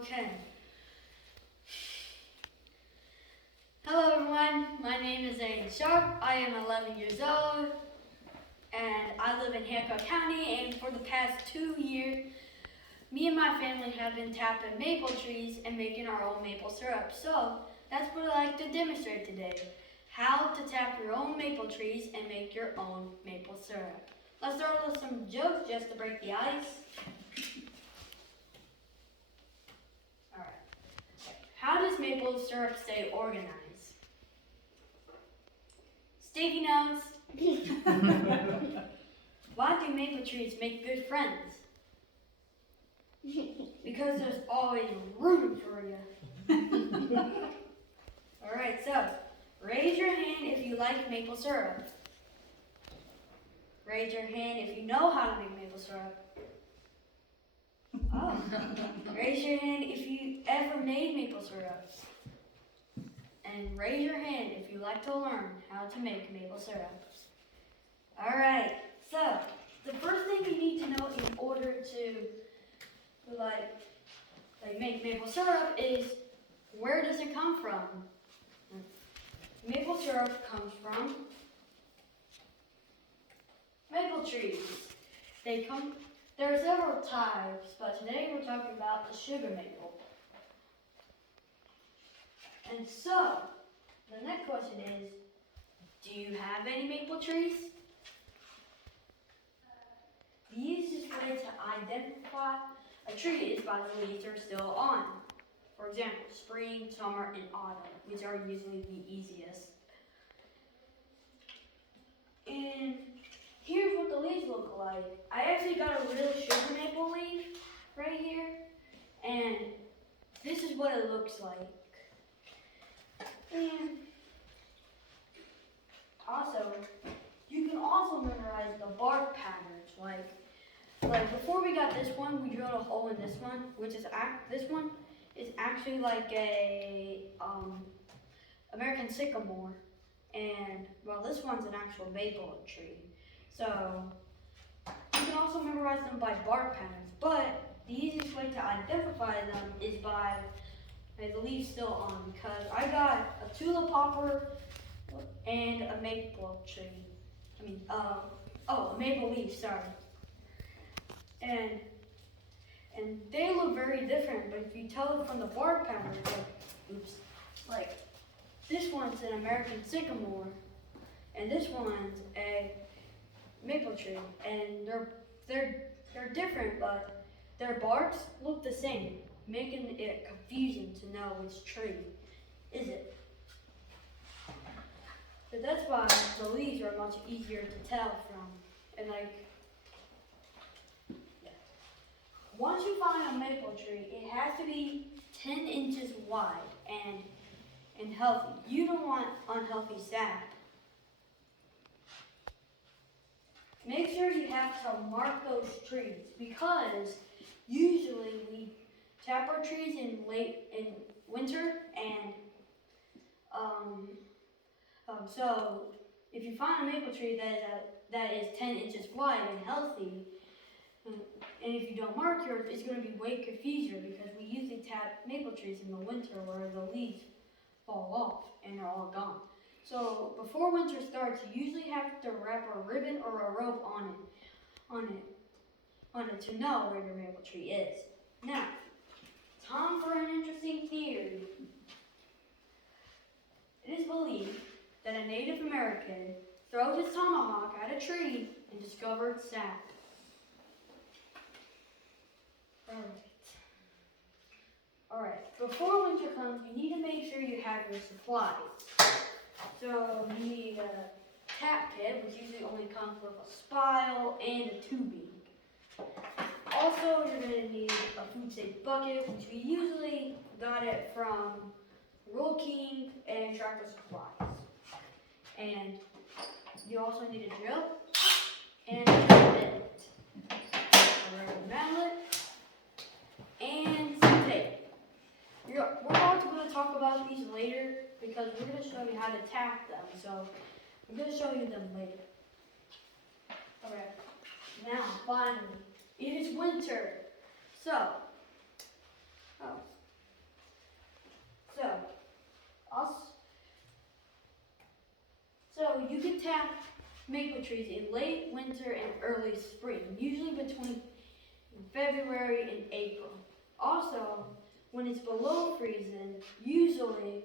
Okay. Hello everyone, my name is Aiden Sharp. I am 11 years old and I live in Hancock County, and for the past 2 years, me and my family have been tapping maple trees and making our own maple syrup. So that's what I'd like to demonstrate today. How to tap your own maple trees and make your own maple syrup. Let's start with some jokes just to break the ice. How does maple syrup stay organized? Sticky notes. Why do maple trees make good friends? Because there's always room for you. Alright, so raise your hand if you like maple syrup. Raise your hand if you know how to make maple syrup. Oh. Raise your hand if you ever made maple syrup. And raise your hand if you like to learn how to make maple syrup. Alright, so the first thing you need to know in order to make maple syrup is, where does it come from? Maple syrup comes from maple trees. There are several types, but today we're talking about the sugar maple. And so, the next question is, do you have any maple trees? The easiest way to identify a tree is by the leaves are still on. For example, spring, summer, and autumn, which are usually the easiest. And here's what the leaves look like. I actually got a real sugar maple leaf right here, and this is what it looks like. And also, you can also memorize the bark patterns. Like before we got this one, we drilled a hole in this one, which is this one is actually like a American sycamore, and well, this one's an actual maple tree. So you can also memorize them by bark patterns, but the easiest way to identify them is by the leaves still on, because I got a tulip popper and a maple tree. A maple leaf, sorry. And they look very different, but if you tell it from the bark pattern, like this one's an American sycamore, and this one's a maple tree, and they're different, but their barks look the same, making it confusing to know which tree is it. So that's why the leaves are much easier to tell from. And once you find a maple tree, it has to be 10 inches wide and healthy. You don't want unhealthy sap. Make sure you have to mark those trees, because usually we tap our trees in winter, and so if you find a maple tree that is 10 inches wide and healthy, and if you don't mark yours, it's going to be way confusing, because we usually tap maple trees in the winter where the leaves fall off and they're all gone. So before winter starts, you usually have to wrap a ribbon or a rope on it to know where your maple tree is. Now, time for an interesting theory. It is believed that a Native American threw his tomahawk at a tree and discovered sap. Alright, before winter comes, you need to make sure you have your supplies. So you need a tap kit, which usually only comes with a spile and a tubing. Also, you're going to need a food safe bucket, which we usually got it from Rural King and Tractor Supplies. And you also need a drill and a bit, a rubber mallet, and some tape. We're also going to talk about these later, because we're going to show you how to tap them. So I'm going to show you them later. Alright, now finally, it is winter. So, you can tap maple trees in late winter and early spring, usually between February and April. Also, when it's below freezing, usually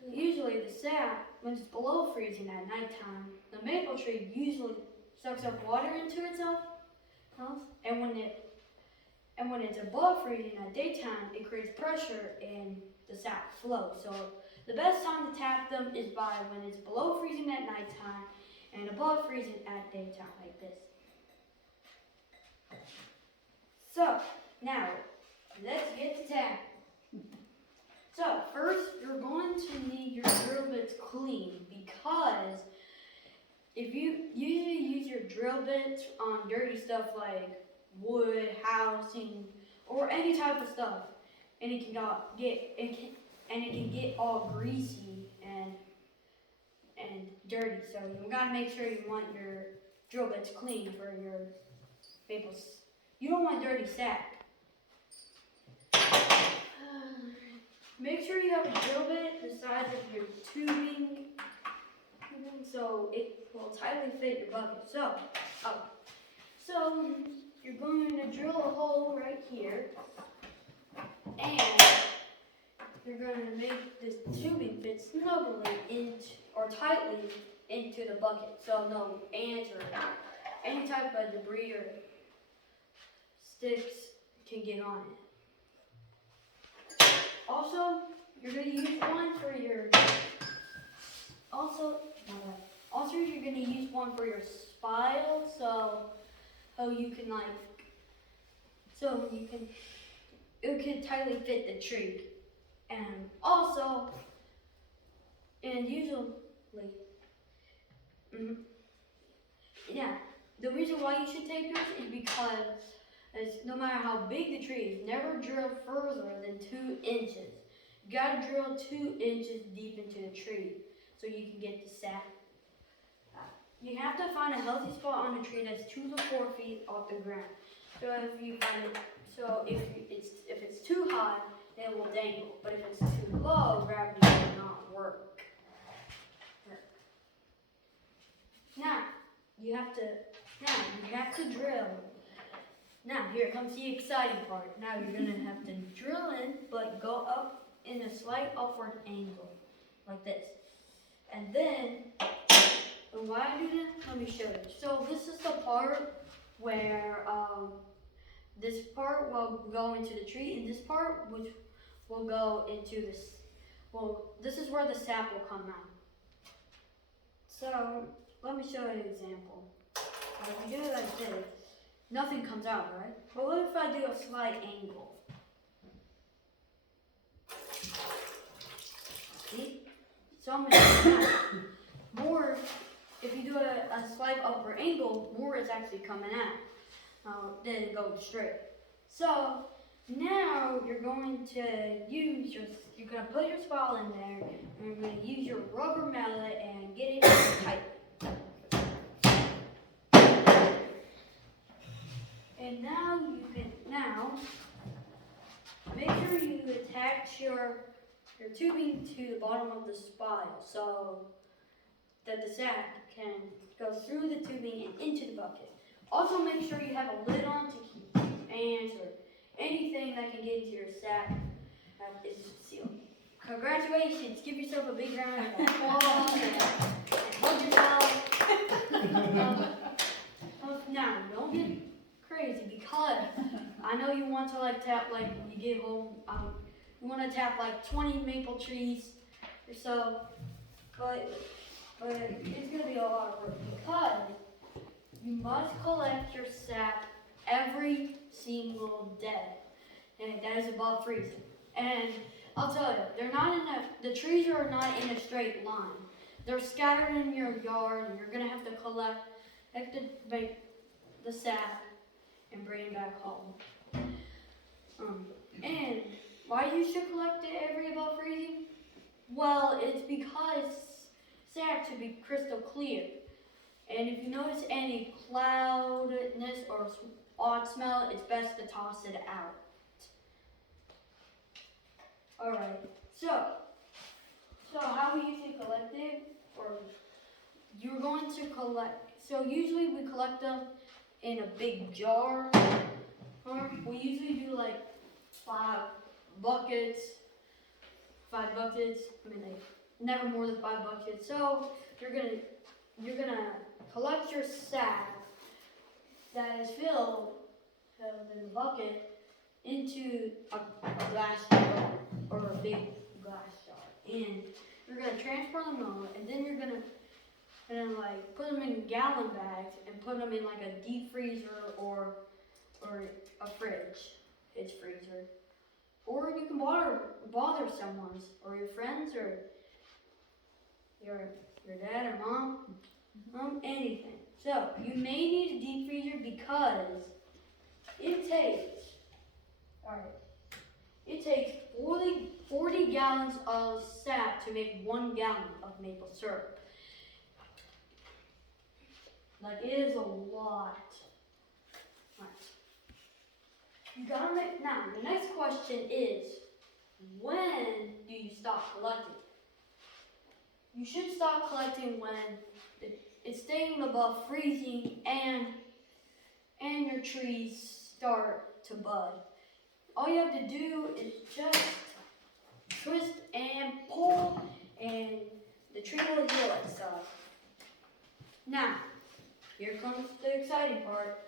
the sap, when it's below freezing at nighttime, the maple tree usually sucks up water into itself, and when it's above freezing at daytime, it creates pressure and the sap flows. So the best time to tap them is by when it's below freezing at nighttime and above freezing at daytime, like this. So now let's get to tapping. So first, you're going to need your drill bits clean, because if you usually use your drill bits on dirty stuff like wood, housing, or any type of stuff, and it can get all greasy and dirty. So you gotta make sure you want your drill bits clean for your maples. You don't want dirty sap. Make sure you have a drill bit the size of your tubing, so it will tightly fit your bucket. So you're going to drill a hole right here, and you're going to make this tubing fit snugly tightly into the bucket, so no ants or any type of debris or sticks can get on it. Also, you're going to use one for your you're going to use one for your spile, so it can tightly fit the tree. The reason why you should tape yours is because no matter how big the tree is, never drill further than 2 inches. You gotta drill 2 inches deep into the tree so you can get the sap. You have to find a healthy spot on the tree that's 2 to 4 feet off the ground. If it's too high, then it will dangle. But if it's too low, gravity will not work. Now you have to drill. Now here comes the exciting part. Now you're gonna have to drill in, but go up in a slight upward angle, like this. And then, why I do that? Let me show you. So this is the part where this part will go into the tree, and this part which will go into this. Well, this is where the sap will come out. So let me show you an example. If you do it like this, nothing comes out, right? But what if I do a slight angle? See? Some more, if you do a slight upward angle, more is actually coming out than going straight. So now you're going to you're going to put your spile in there, and you're going to use your rubber mallet and get it tight. And now make sure you attach your tubing to the bottom of the spile so that the sap can go through the tubing and into the bucket. Also make sure you have a lid on to keep ants or anything that can get into your sap is sealed. Congratulations! Give yourself a big round of applause and hug yourself. Now don't get crazy, because I know you want to tap when you get home. You want to tap 20 maple trees or so, but it's gonna be a lot of work, because you must collect your sap every single day, and that is above freezing. And I'll tell you, the trees are not in a straight line. They're scattered in your yard, and you're gonna have to make the sap and bring it back home. And why you should collect it every above freezing? Well, it's because sap should be crystal clear. And if you notice any cloudness or odd smell, it's best to toss it out. Alright, so how we usually collect it, or you're going to collect, so usually we collect them in a big jar. We usually do like five buckets. I mean, like never more than 5 buckets. So you're gonna collect your sack that is filled in the bucket into a glass jar or a big glass jar, and you're gonna transfer them over, and then you're gonna like put them in gallon bags and put them in like a deep freezer or a fridge freezer, or you can bother someone's or your friends or your dad or mom, anything. So you may need a deep freezer because it takes, it takes 40 gallons of sap to make 1 gallon of maple syrup. Like, it is a lot. You gotta make, now, the next question is, when do you stop collecting? You should stop collecting when it's staying above freezing and your trees start to bud. All you have to do is just twist and pull, and the tree will heal itself. Now, here comes the exciting part.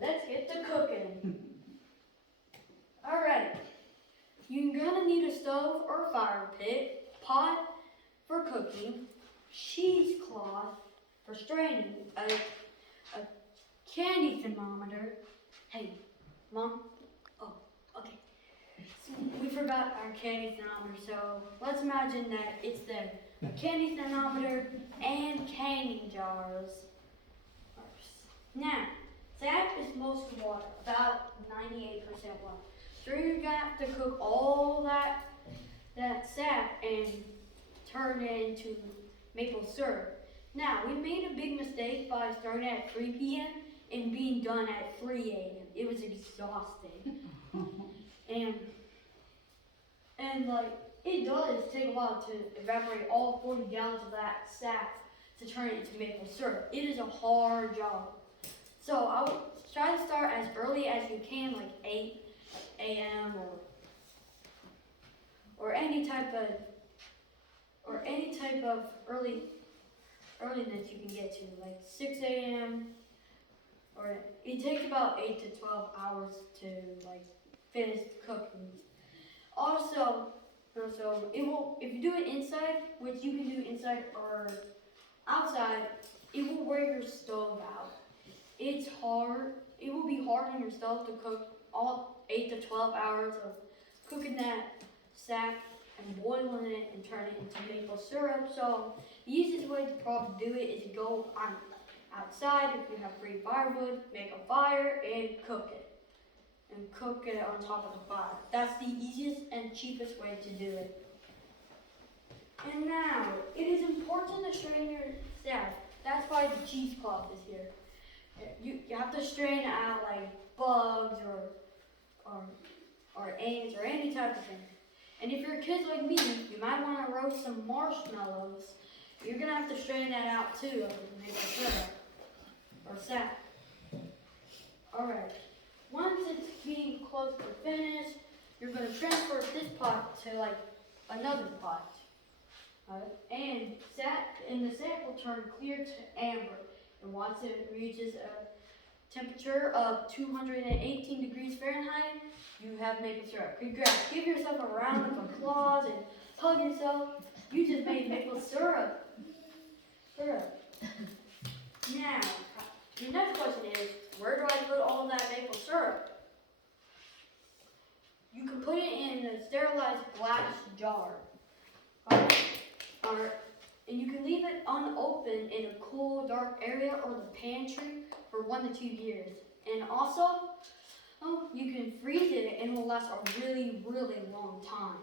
Let's get to cooking. Alright, you're gonna need a stove or a fire pit, pot for cooking, cheesecloth for straining, a candy thermometer. Hey, Mom. Oh, okay. So we forgot our candy thermometer, so let's imagine that it's there. A candy thermometer and canning jars. Now, sap is mostly water, about 98% water. So you're gonna have to cook all that sap and turn it into maple syrup. Now, we made a big mistake by starting at 3 p.m. and being done at 3 a.m. It was exhausting. and like, it does take a while to evaporate all 40 gallons of that sap to turn it into maple syrup. It is a hard job. So I would try to start as early as you can, like 8 a.m. or any type of earliness you can get to, like 6 a.m. or it takes about 8 to 12 hours to like finish cooking. Also it will, if you do it inside, which you can do inside or outside, it will wear your stove out. It's hard. It will be hard on your stove to cook all 8 to 12 hours of cooking that sap and boiling it and turn it into maple syrup. So the easiest way to probably do it is to go outside if you have free firewood, make a fire and cook it. And cook it on top of the fire. That's the easiest and cheapest way to do it. And now, it is important to strain your sap. That's why the cheesecloth is here. You have to strain it out like bugs or ants or any type of thing. And if you're kids like me, you might want to roast some marshmallows. You're gonna have to strain that out too to make a syrup or sap. Alright, once it's getting close to finish, you're gonna transfer this pot to like another pot. And the sap will turn clear to amber. And once it reaches a temperature of 218 degrees Fahrenheit, you have maple syrup. Congrats. Give yourself a round of applause and hug yourself. You just made maple syrup. Now, the next question is, where do I put all that maple syrup? You can put it in a sterilized glass jar. And you can leave it unopened in a cool, dark area or the pantry for 1 to 2 years. And also, you can freeze it and it will last a really, really long time.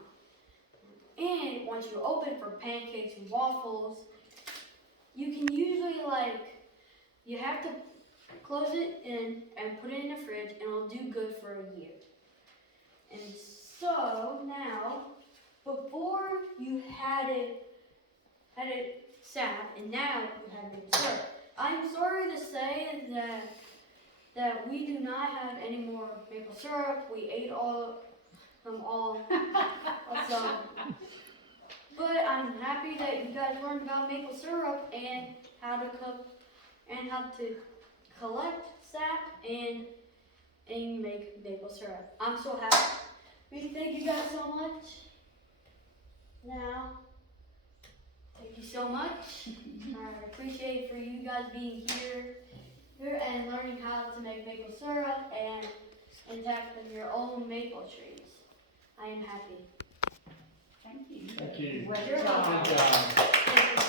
And once you open it for pancakes and waffles, you can usually you have to close it in and put it in the fridge and it'll do good for a year. And so now, before you had it sap, and now you have maple syrup. I'm sorry to say that we do not have any more maple syrup. We ate them all. So, but I'm happy that you guys learned about maple syrup and how to cook and how to collect sap and make maple syrup. I'm so happy. We thank you guys so much. Now, thank you so much. I appreciate for you guys being here and learning how to make maple syrup and tackling your own maple trees. I am happy. Thank you. Thank you. Great You're job. Good job. Thank you.